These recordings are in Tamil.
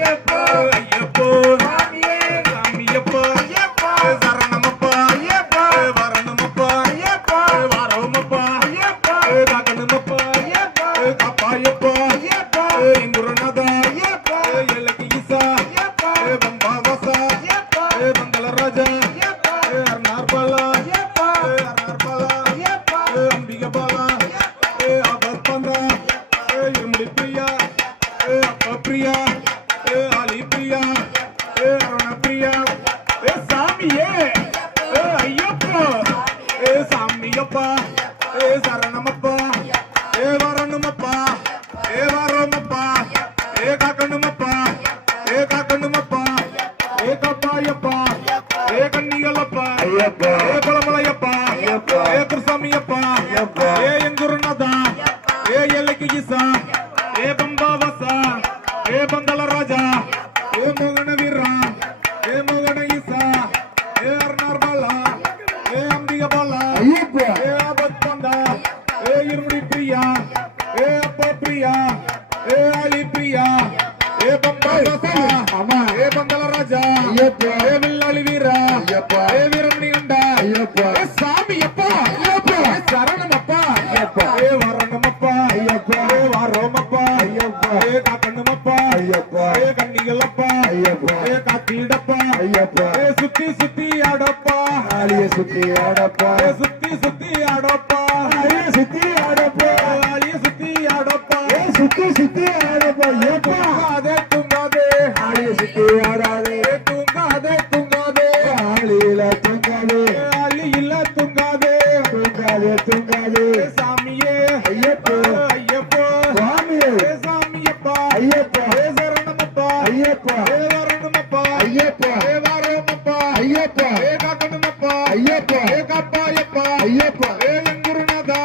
ஐயப்போ ஐயப்போ சாமியே சாமியப்பா ஐயப்பா சரணமப்பா ஐயப்பா வரணுமப்பா ஐயப்பா வரவுமப்பா ஐயப்பா காக்கணுமப்பா ஐயப்பா காப்பாயப்பா ஐயப்பா குருநாதா ஐயப்பா எலக்கு ஈசா ஐயப்பா பம்பாவாசா ஐயப்பா மங்கள ராஜா ஐயப்பா அர்னார்பாலா ஐயப்பா அர்னார்பாலா ஐயப்பா அம்பிக பாலா ஆபத் பந்தா இருமுடி பிரியா அப்ப பிரியா ஆலி பிரியா அருண பிரியா சாமியே ஐயப்பா சாமியப்பா சரணமப்பா வரணுமப்பா வரமப்பா காக்கணுமப்பா காக்கணுமப்பா காப்பாயப்பா கண்ணிகளப்பா ஐயப்பா குளமலையப்பா ஐயப்பா குருசாமியப்பா ஐயப்பா எங்குருநாதா எல்லைக்கு ஈசா பம்பாவாசா பந்தல ராஜா மோகன வீரா மோகன ஈசா அர்னார் பாலா அம்பிக பாலா ஐயப்பா ஆபத் பந்தா இருமுடி பிரியா அப்ப பிரியா ஆலி பிரியா பம்பாவாசா ஆமா பந்தல ராஜா ஐயப்பா வில்லாளி வீரா ஐயப்பா வீரமணி கண்டா ஐயப்பா சாமியப்பா ஐயப்பா சரணமப்பா ஐயப்பா வரணுமப்பா ஐயப்பா வாரோமப்பா ஐயப்பா காக்கணுமப்பா ஐயப்பா கண்ணிகளப்பா ஐயப்பா காத்திடப்பா ஐயப்பா சுத்தி சுத்தி ஆடப்பா ஆலிய சுத்தி ஆடப்பா சுத்தி சுத்தி ஆடப்பா ஆலிய சுத்தி ஆடப்பா ஆலிய சுத்தி ஆடப்பா சுத்தி சுத்தி ஆடப்பா ஐயப்பா தூங்காதே தூங்காதே ஆலிய சுத்தி ஆடாதே தூங்காதே தூங்காதே ஆலியில தூங்காதே ஆலியில தூங்காதே தூங்காதே தூங்காதே சாமியே ஐயப்பா ஐயப்போ சுவாமியே சாமியப்பா ஐயப்பா சரணமப்பா ஐயப்பா வரணுமப்பா ஐயப்பா வாரோமப்பா ஐயப்பா காக்கணுமப்பா ஐயப்பா காப்பாயப்பா ஐயப்பா குருநாதா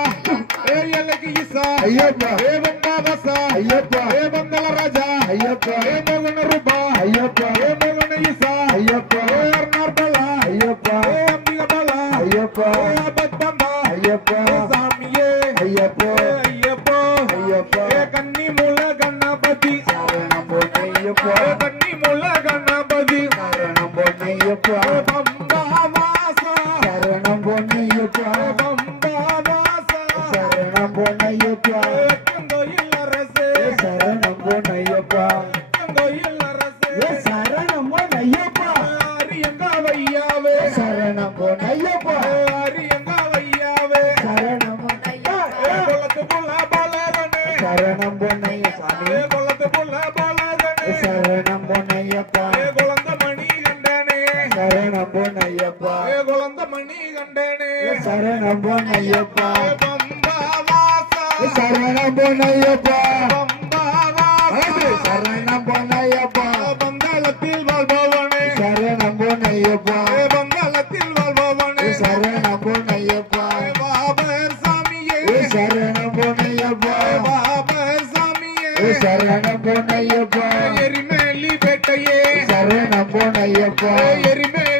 எல்லைக்கு ஈசா ஐயப்பா பம்பாவாசா ஐயப்பா பந்தல ராஜா ஐயப்பா மோகன ரூபா ஐயப்பா மோகன ஈசா ஐயப்பா அர்னார் பாலா ஐயப்பா அம்பிக பாலா ஐயப்பா ஆபத் பந்தா ஐயப்பா சாமியே ஐயப்பா ஐயப்போ ஐயப்பா கன்னி மூல கணபதி சரணம் பொன்னையப்பா கன்னி மூல கணபதி சரணம் பொன்னையப்பா பம்பாவாசா சரணம் பொன்னையப்பா பம்பாவாசா சரணம் பொன்னையப்பா கோயில் அரசே சரணம் பொன்னையப்பா கோயில் அரசே சரணம் பொன்னையப்பா அரியங்காவையாவே சரணம் பொன்னையப்பா அரியங்காவையாவே சரணம் பொன்னையா கொலத்து புள்ள பாலகனே சரணம் பொன்னைய சாமி கொலத்து புள்ள பாலகனே சரணம் பொன்னையப்பா குழந்த மணி கண்டனே சரணம் பொன்னையப்பா குழந்த மணி கண்டனே சரணம் பொன்னையப்பா பம்பாவாசா சரணம் பொன்னையப்பா பம்பாவாசா சரணம் பொன்னையப்பா பந்தாளத்தில் வாழ்பவனே சரணம் பொன்னையப்பா பந்தாளத்தில் வாழ்பவனே சரணம் பொன்னையப்பா பாபர் சாமியே சரணம் பொன்னையப்பா பாபர் சாமியே சரணம் பொன்னையப்பா எரிமேலி பேட்டையே சரணம் பொன்னையப்பா எரிமேலி